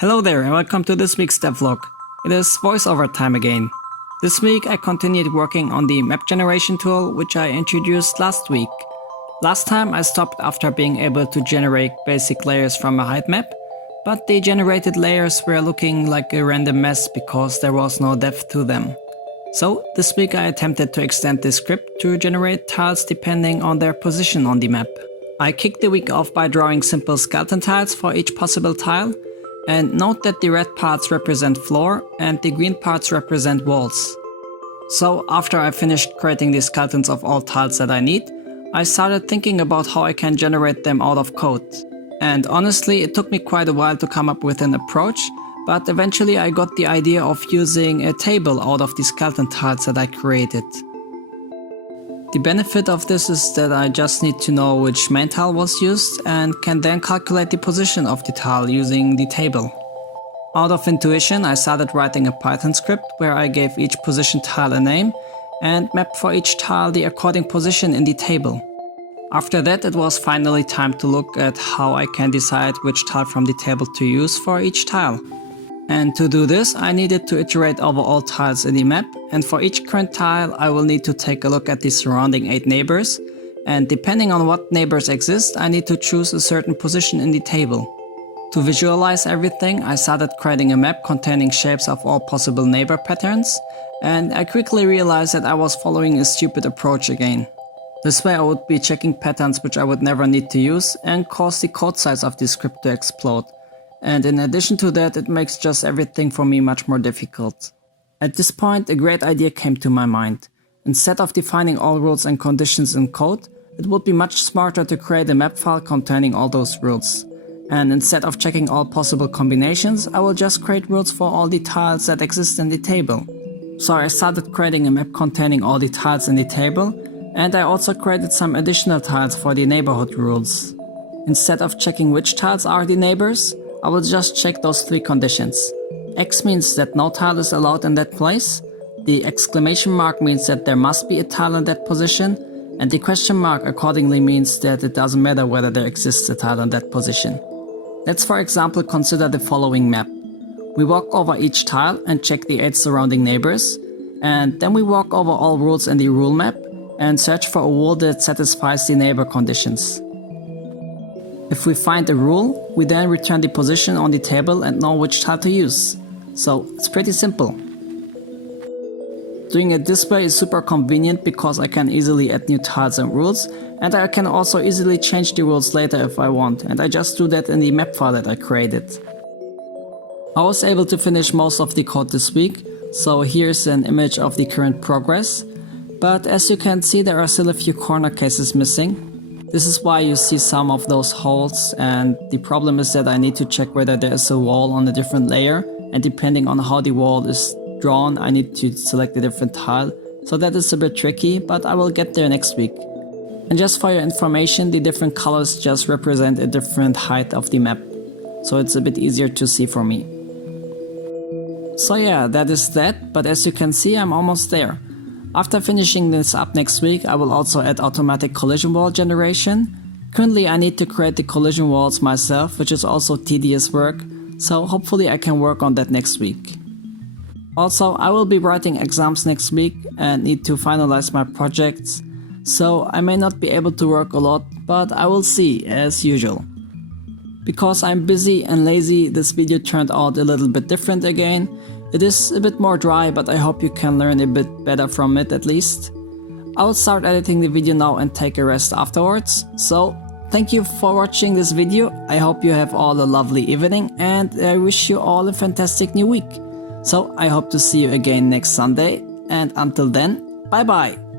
Hello there and welcome to this week's devlog. It is voiceover time again. This week I continued working on the map generation tool which I introduced last week. Last time I stopped after being able to generate basic layers from a height map, but the generated layers were looking like a random mess because there was no depth to them. So this week I attempted to extend this script to generate tiles depending on their position on the map. I kicked the week off by drawing simple skeleton tiles for each possible tile. And note that the red parts represent floor and the green parts represent walls. So after I finished creating the skeletons of all tiles that I need, I started thinking about how I can generate them out of code. And honestly, it took me quite a while to come up with an approach, but eventually I got the idea of using a table out of the skeleton tiles that I created. The benefit of this is that I just need to know which main tile was used and can then calculate the position of the tile using the table. Out of intuition, I started writing a Python script where I gave each position tile a name and mapped for each tile the according position in the table. After that, it was finally time to look at how I can decide which tile from the table to use for each tile. And to do this, I needed to iterate over all tiles in the map, and for each current tile I will need to take a look at the surrounding 8 neighbors, and depending on what neighbors exist, I need to choose a certain position in the table. To visualize everything, I started creating a map containing shapes of all possible neighbor patterns, and I quickly realized that I was following a stupid approach again. This way I would be checking patterns which I would never need to use and cause the code size of the script to explode. And in addition to that, it makes just everything for me much more difficult. At this point, a great idea came to my mind. Instead of defining all rules and conditions in code, it would be much smarter to create a map file containing all those rules. And instead of checking all possible combinations, I will just create rules for all the tiles that exist in the table. So I started creating a map containing all the tiles in the table, and I also created some additional tiles for the neighborhood rules. Instead of checking which tiles are the neighbors, I will just check those 3 conditions. X means that no tile is allowed in that place, the exclamation mark means that there must be a tile in that position, and the question mark accordingly means that it doesn't matter whether there exists a tile in that position. Let's for example consider the following map. We walk over each tile and check the 8 surrounding neighbors, and then we walk over all rules in the rule map and search for a rule that satisfies the neighbor conditions. If we find a rule, we then return the position on the table and know which tile to use. So it's pretty simple. Doing it this way is super convenient because I can easily add new tiles and rules, and I can also easily change the rules later if I want, and I just do that in the map file that I created. I was able to finish most of the code this week, so here's an image of the current progress. But as you can see, there are still a few corner cases missing. This is why you see some of those holes, and the problem is that I need to check whether there is a wall on a different layer, and depending on how the wall is drawn I need to select a different tile, so that is a bit tricky, but I will get there next week. And just for your information, the different colors just represent a different height of the map, so it's a bit easier to see for me. So yeah, that is that, but as you can see I'm almost there. After finishing this up next week, I will also add automatic collision wall generation. Currently I need to create the collision walls myself, which is also tedious work, so hopefully I can work on that next week. Also, I will be writing exams next week and need to finalize my projects, so I may not be able to work a lot, but I will see as usual. Because I'm busy and lazy, this video turned out a little bit different again. It is a bit more dry, but I hope you can learn a bit better from it at least. I will start editing the video now and take a rest afterwards. So, thank you for watching this video. I hope you have all a lovely evening and I wish you all a fantastic new week. So, I hope to see you again next Sunday, and until then, bye bye!